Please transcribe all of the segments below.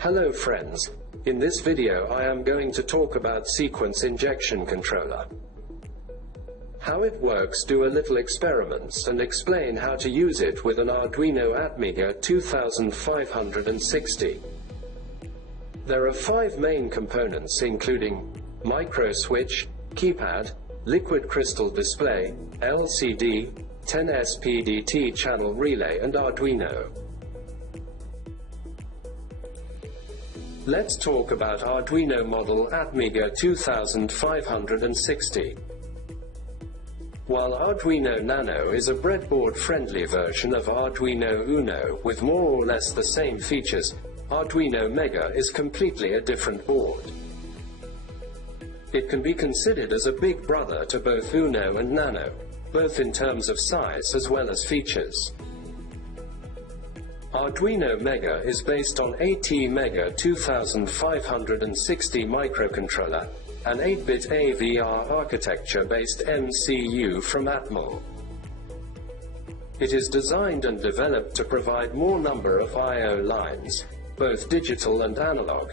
Hello friends, in this video I am going to talk about sequence injection controller. How it works, do a little experiments and explain how to use it with an Arduino Atmega2560. There are 5 main components including micro switch, keypad, liquid crystal display, LCD, 10 SPDT channel relay and Arduino. Let's talk about Arduino model Atmega2560. While Arduino Nano is a breadboard-friendly version of Arduino Uno with more or less the same features, Arduino Mega is completely a different board. It can be considered as a big brother to both Uno and Nano, both in terms of size as well as features. Arduino Mega is based on Atmega2560 microcontroller, an 8-bit AVR architecture-based MCU from Atmel. It is designed and developed to provide more number of I/O lines, both digital and analog,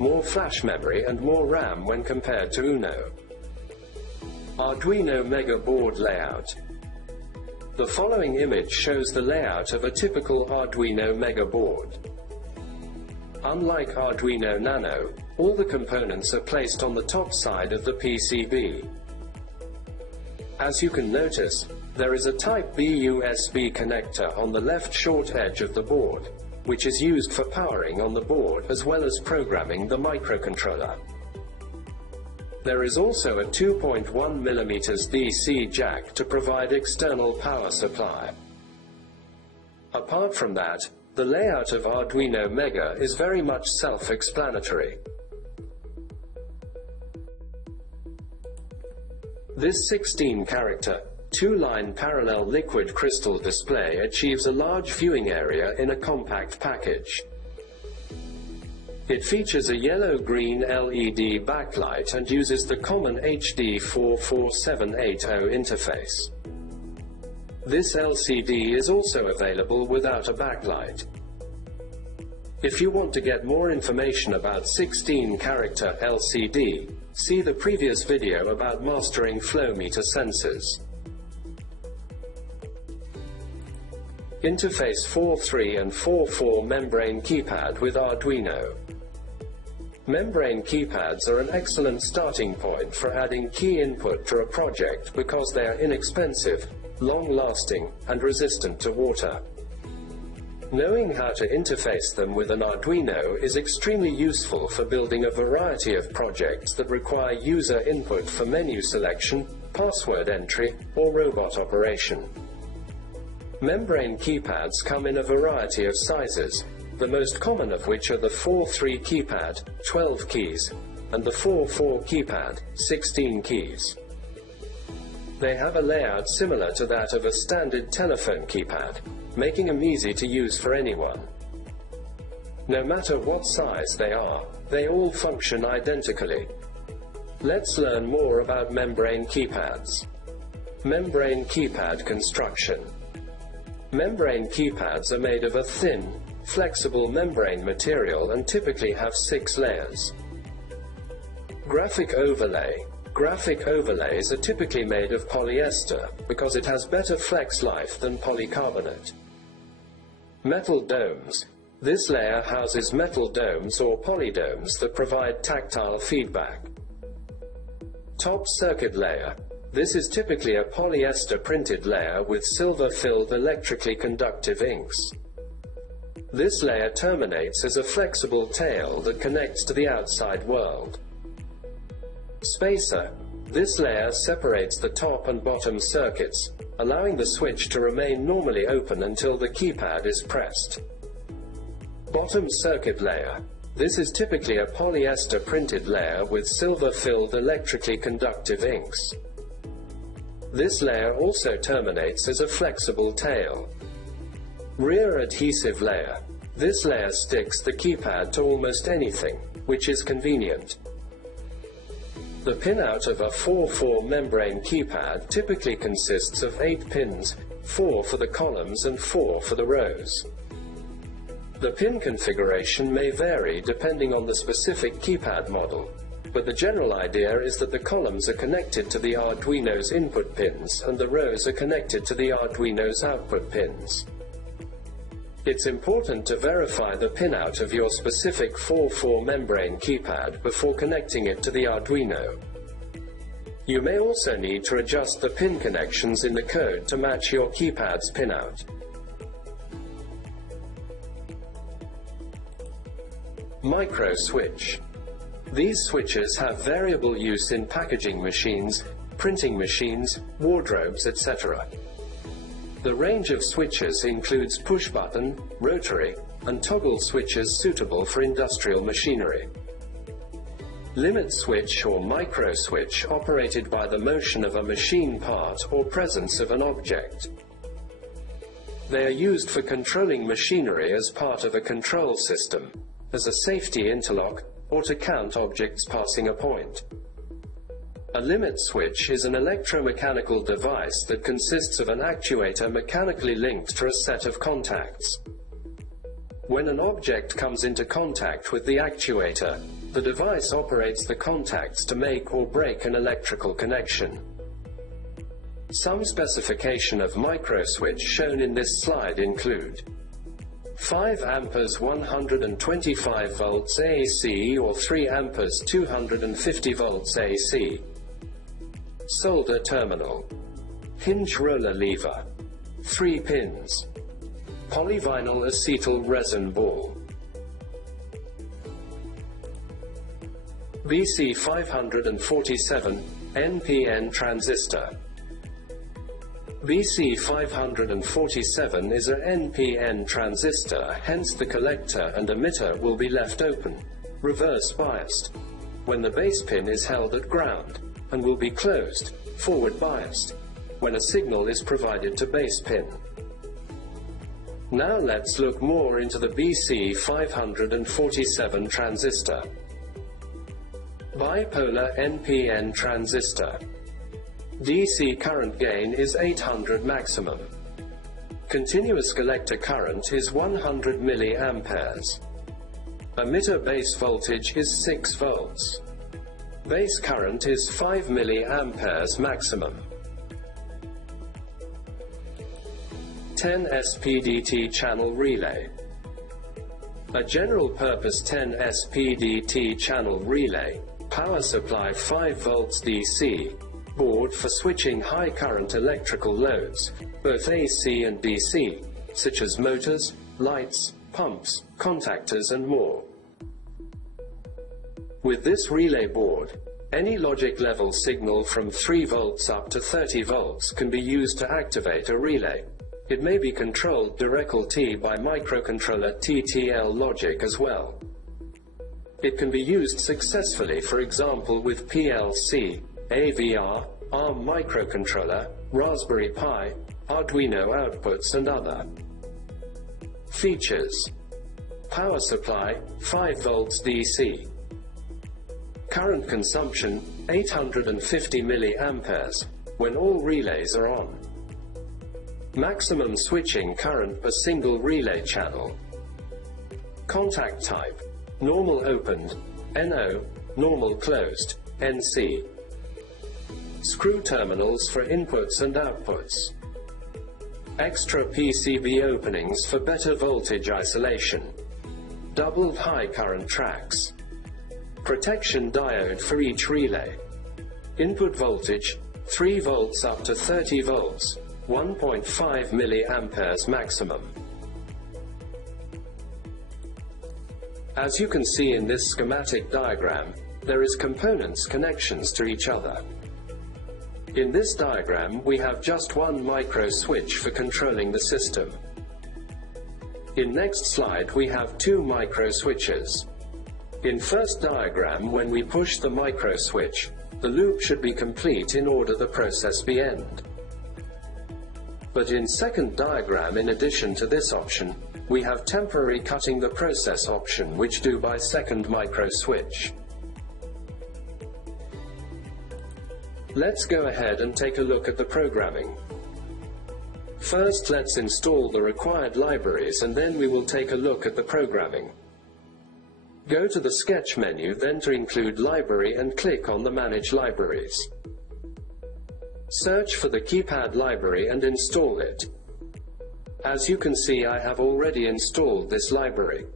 more flash memory and more RAM when compared to Uno. Arduino Mega board layout. The following image shows the layout of a typical Arduino Mega board. Unlike Arduino Nano, all the components are placed on the top side of the PCB. As you can notice, there is a Type B USB connector on the left short edge of the board, which is used for powering on the board as well as programming the microcontroller. There is also a 2.1 mm DC jack to provide external power supply. Apart from that, the layout of Arduino Mega is very much self-explanatory. This 16-character, 2-line parallel liquid crystal display achieves a large viewing area in a compact package. It features a yellow-green LED backlight and uses the common HD 44780 interface. This LCD is also available without a backlight. If you want to get more information about 16-character LCD, see the previous video about mastering flow meter sensors. Interface 4.3 and 4.4 membrane keypad with Arduino. Membrane keypads are an excellent starting point for adding key input to a project because they are inexpensive, long-lasting, and resistant to water. Knowing how to interface them with an Arduino is extremely useful for building a variety of projects that require user input for menu selection, password entry, or robot operation. Membrane keypads come in a variety of sizes, the most common of which are the 4.3 keypad, 12 keys, and the 4.4 keypad, 16 keys. They have a layout similar to that of a standard telephone keypad, making them easy to use for anyone. No matter what size they are, they all function identically. Let's learn more about membrane keypads. Membrane keypad construction. Membrane keypads are made of a thin, flexible membrane material and typically have 6 layers. Graphic overlay. Graphic overlays are typically made of polyester because it has better flex life than polycarbonate. Metal domes. This layer houses metal domes or polydomes that provide tactile feedback. Top circuit layer. This is typically a polyester printed layer with silver-filled electrically conductive inks. This layer terminates as a flexible tail that connects to the outside world. Spacer. This layer separates the top and bottom circuits, allowing the switch to remain normally open until the keypad is pressed. Bottom circuit layer. This is typically a polyester printed layer with silver-filled electrically conductive inks. This layer also terminates as a flexible tail. Rear adhesive layer. This layer sticks the keypad to almost anything, which is convenient. The pinout of a 4.4 membrane keypad typically consists of 8 pins, 4 for the columns and 4 for the rows. The pin configuration may vary depending on the specific keypad model, but the general idea is that the columns are connected to the Arduino's input pins and the rows are connected to the Arduino's output pins. It's important to verify the pinout of your specific 4-4 membrane keypad before connecting it to the Arduino. You may also need to adjust the pin connections in the code to match your keypad's pinout. Micro switch. These switches have variable use in packaging machines, printing machines, wardrobes, etc. The range of switches includes push-button, rotary, and toggle switches suitable for industrial machinery. Limit switch or micro switch operated by the motion of a machine part or presence of an object. They are used for controlling machinery as part of a control system, as a safety interlock, or to count objects passing a point. A limit switch is an electromechanical device that consists of an actuator mechanically linked to a set of contacts. When an object comes into contact with the actuator, the device operates the contacts to make or break an electrical connection. Some specification of microswitch shown in this slide include 5 amperes 125 volts AC or 3 amperes 250 volts AC. Solder terminal. Hinge roller lever. 3 pins. Polyvinyl acetyl resin ball. BC547 NPN transistor. BC547 is a NPN transistor, hence the collector and emitter will be left open, reverse biased, when the base pin is held at ground, and will be closed, forward biased, when a signal is provided to base pin. Now let's look more into the BC547 transistor. Bipolar NPN transistor. DC current gain is 800 maximum. Continuous collector current is 100 milliamperes. Emitter base voltage is 6 volts. Base current is 5 milliamperes maximum. 10 SPDT channel relay. A general purpose 10 SPDT channel relay, power supply 5 volts DC, board for switching high current electrical loads, both AC and DC, such as motors, lights, pumps, contactors and more. With this relay board, any logic level signal from 3 volts up to 30 volts can be used to activate a relay. It may be controlled directly by microcontroller TTL logic as well. It can be used successfully, for example, with PLC, AVR, ARM microcontroller, Raspberry Pi, Arduino outputs and other. Features: power supply, 5 volts DC. Current consumption, 850 milliamperes, when all relays are on. Maximum switching current per single relay channel. Contact type: normal opened, NO, normal closed, NC. Screw terminals for inputs and outputs. Extra PCB openings for better voltage isolation. Doubled high current tracks. Protection diode for each relay. Input voltage, 3 volts up to 30 volts, 1.5 milliamperes maximum. As you can see in this schematic diagram, there is components connections to each other. In this diagram, we have just one micro switch for controlling the system. In next slide, we have 2 micro switches. In first diagram, when we push the micro switch, the loop should be complete in order the process be end. But in second diagram, in addition to this option, we have temporary cutting the process option, which do by second micro switch. Let's go ahead and take a look at the programming. First, let's install the required libraries and then we will take a look at the programming. Go to the Sketch menu, then to Include Library and click on the Manage Libraries. Search for the Keypad library and install it. As you can see, I have already installed this library.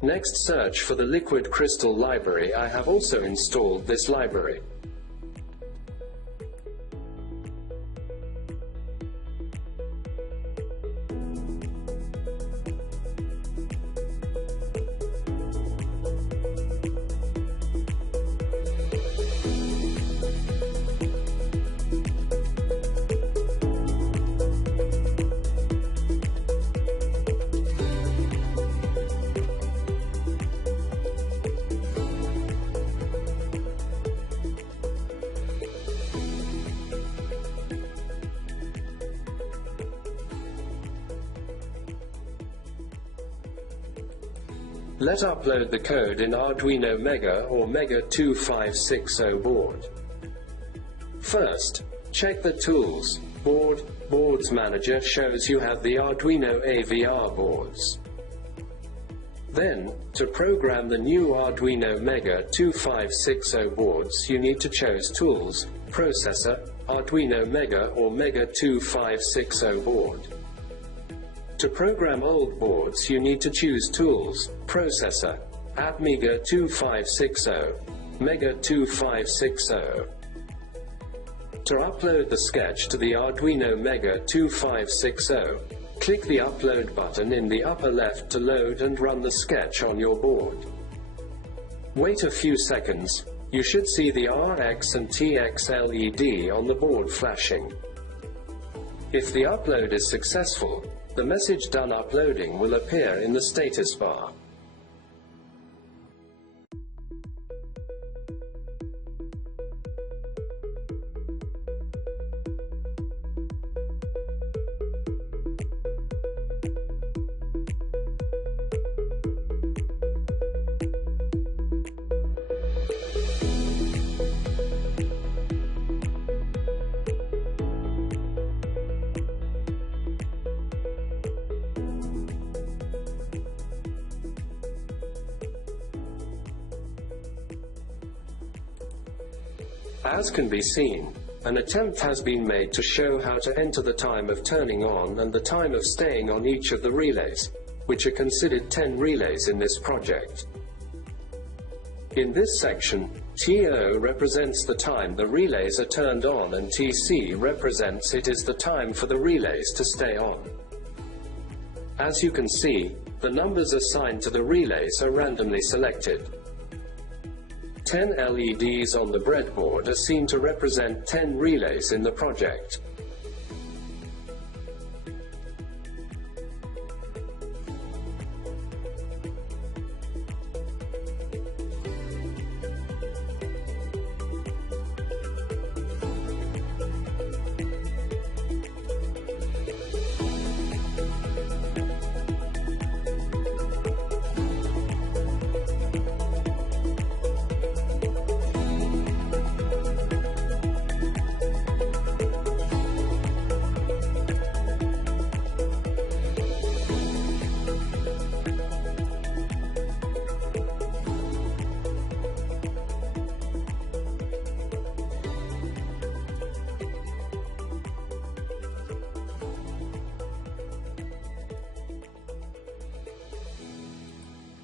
Next, search for the Liquid Crystal library. I have also installed this library. Let's upload the code in Arduino Mega or Mega2560 board. First, check the Tools, Boards Manager shows you have the Arduino AVR boards. Then, to program the new Arduino Mega2560 boards, you need to choose Tools, Processor, Arduino Mega or Mega2560 board. To program old boards, you need to choose Tools, Processor, Atmega2560, Mega2560. To upload the sketch to the Arduino Mega2560, click the Upload button in the upper left to load and run the sketch on your board. Wait a few seconds, you should see the RX and TX LED on the board flashing. If the upload is successful, the message "Done uploading" will appear in the status bar. As can be seen, an attempt has been made to show how to enter the time of turning on and the time of staying on each of the relays, which are considered 10 relays in this project. In this section, TO represents the time the relays are turned on and TC represents it is the time for the relays to stay on. As you can see, the numbers assigned to the relays are randomly selected. 10 LEDs on the breadboard are seen to represent 10 relays in the project.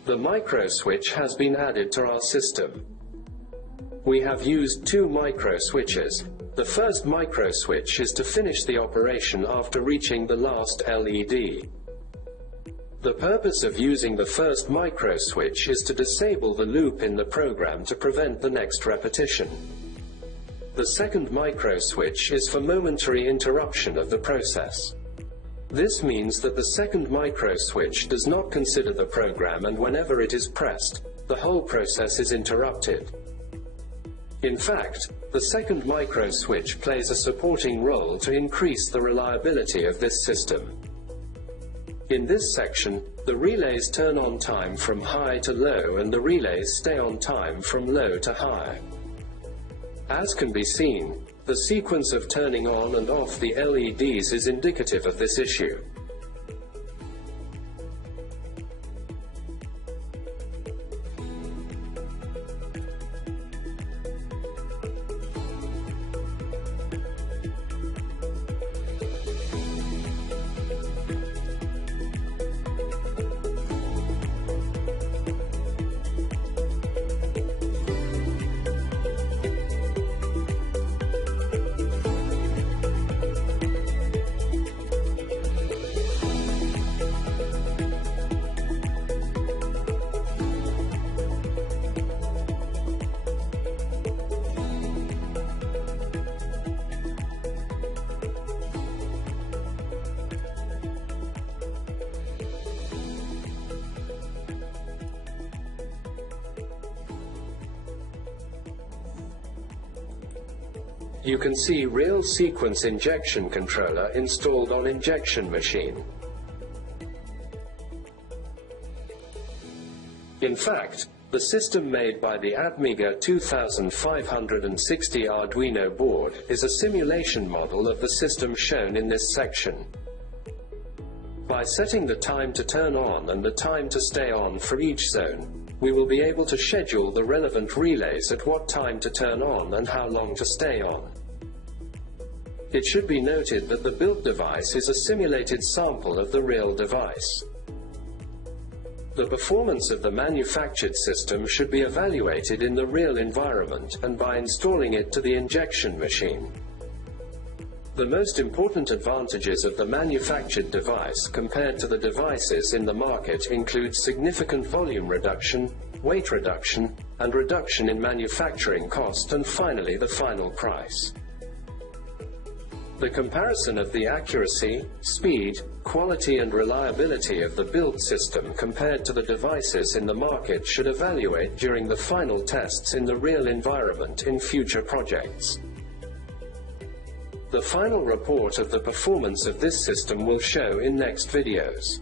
The microswitch has been added to our system. We have used 2 microswitches. The first microswitch is to finish the operation after reaching the last LED. The purpose of using the first microswitch is to disable the loop in the program to prevent the next repetition. The second microswitch is for momentary interruption of the process. This means that the second microswitch does not consider the program, and whenever it is pressed, the whole process is interrupted. In fact, the second microswitch plays a supporting role to increase the reliability of this system. In this section, the relays turn on time from high to low and the relays stay on time from low to high. As can be seen, The sequence of turning on and off the LEDs is indicative of this issue. You can see real sequence injection controller installed on injection machine. In fact, the system made by the Atmega2560 Arduino board is a simulation model of the system shown in this section. By setting the time to turn on and the time to stay on for each zone, we will be able to schedule the relevant relays at what time to turn on and how long to stay on. It should be noted that the built device is a simulated sample of the real device. The performance of the manufactured system should be evaluated in the real environment and by installing it to the injection machine. The most important advantages of the manufactured device compared to the devices in the market include significant volume reduction, weight reduction, and reduction in manufacturing cost, and finally the final price. The comparison of the accuracy, speed, quality and reliability of the built system compared to the devices in the market should evaluate during the final tests in the real environment in future projects. The final report of the performance of this system will show in next videos.